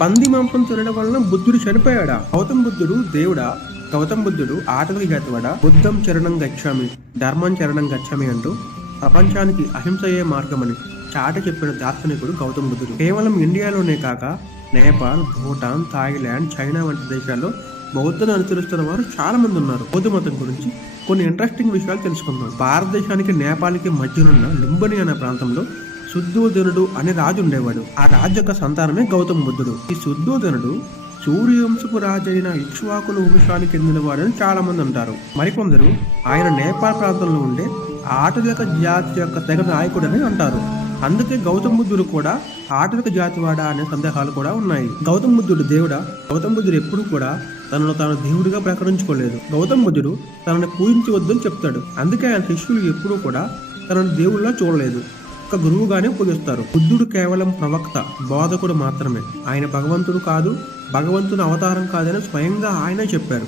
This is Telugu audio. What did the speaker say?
పంది మాంసం తినడం వలన బుద్ధుడు చనిపోయాడా? గౌతమ బుద్ధుడు దేవుడా? గౌతమ బుద్ధుడు ఆటవికి జాతివాడా? బుద్ధం చరణం గచ్చామి, ధర్మం చరణం గచ్చామి అంటూ ప్రపంచానికి అహింసయే మార్గమని చాటి చెప్పిన దార్శనికుడు గౌతమ బుద్ధుడు. కేవలం ఇండియాలోనే కాక నేపాల్, భూటాన్, థాయిలాండ్, చైనా వంటి దేశాల్లో బౌద్ధను అనుసరిస్తున్న వారు చాలా మంది ఉన్నారు. బౌద్ధ మతం గురించి కొన్ని ఇంట్రెస్టింగ్ విషయాలు తెలుసుకుందాం. భారతదేశానికి నేపాల్కి మధ్యనున్న లుంబిని అనే ప్రాంతంలో శుద్ధోధనుడు అనే రాజు ఉండేవాడు. ఆ రాజు యొక్క సంతానమే గౌతమ బుద్ధుడు. ఈ శుద్ధోధనుడు సూర్యవంశపు రాజైన ఇక్ష్వాకుల వంశానికి చెందినవాడని చాలా మంది అంటారు. మరికొందరు ఆయన నేపాల్ ప్రాంతంలో ఉండే ఆటవిక జాతి యొక్క తెగ నాయకుడని అంటారు. అందుకే గౌతమ బుద్ధుడు కూడా ఆటవిక జాతివాడా అనే సందేహాలు కూడా ఉన్నాయి. గౌతమ బుద్ధుడు దేవుడా? గౌతమ బుద్ధుడు ఎప్పుడు కూడా తనను తాను దేవుడిగా ప్రకటించుకోలేదు. గౌతమ బుద్ధుడు తనను పూజించవద్దని చెప్తాడు. అందుకే ఆయన శిష్యులు ఎప్పుడూ కూడా తనను దేవుళ్ళ చూడలేదు, ఒక గురువుగానే పూజిస్తారు. బుద్ధుడు కేవలం ప్రవక్త, బోధకుడు మాత్రమే. ఆయన భగవంతుడు కాదు, భగవంతుని అవతారం కాదని స్వయంగా ఆయనే చెప్పారు.